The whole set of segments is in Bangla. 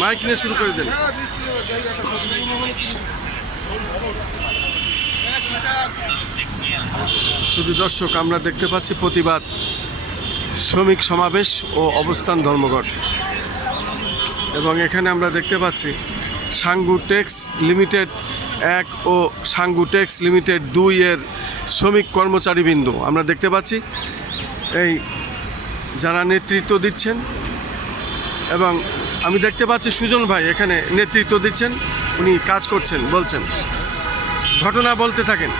মাইক নিয়ে শুরু করে দেন। শুধু দর্শক, আমরা দেখতে পাচ্ছি প্রতিবাদ শ্রমিক সমাবেশ ও অবস্থান ধর্মঘট, এবং এখানে আমরা দেখতে পাচ্ছি সাঙ্গু টেক্স লিমিটেড 1 ও সাঙ্গু টেক্স লিমিটেড 2 এর শ্রমিক কর্মচারীবৃন্দ আমরা দেখতে পাচ্ছি এই যারা নেতৃত্ব দিচ্ছেন, এবং আমি দেখতে পাচ্ছি সুজন ভাই এখানে নেতৃত্ব দিচ্ছেন, উনি কাজ করছেন, বলছেন ঘটনা বলতে থাকেন,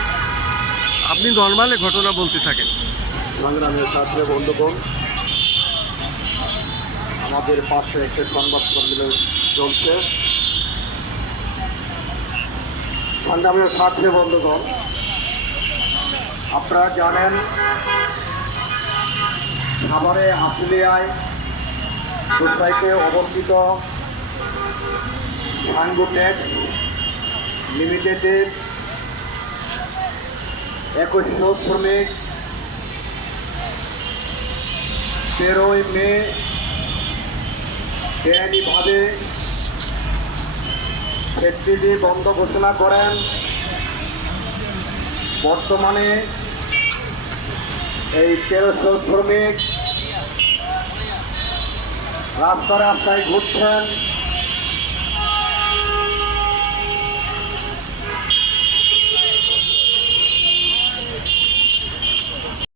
আপনি নর্মালে ঘটনা বলতে থাকেন। সংগ্রামের ছাত্র বন্ধুগণ, আমাদের পাশে একটা সংবাদ সম্মেলন চলছে। সংগ্রামের ছাত্র বন্ধুগণ, আপনারা জানেন সাভারে আশুলিয়ায় সোসাইটিতে অবস্থিত সাঙ্গু টেক্স লিমিটেডের 2100 শ্রমিক 13ই মে বেআইনিভাবে ফ্যাক্টরিটি বন্ধ ঘোষণা করেন। বর্তমানে এই 1300 শ্রমিক রাস্তায় ঘুরছেন।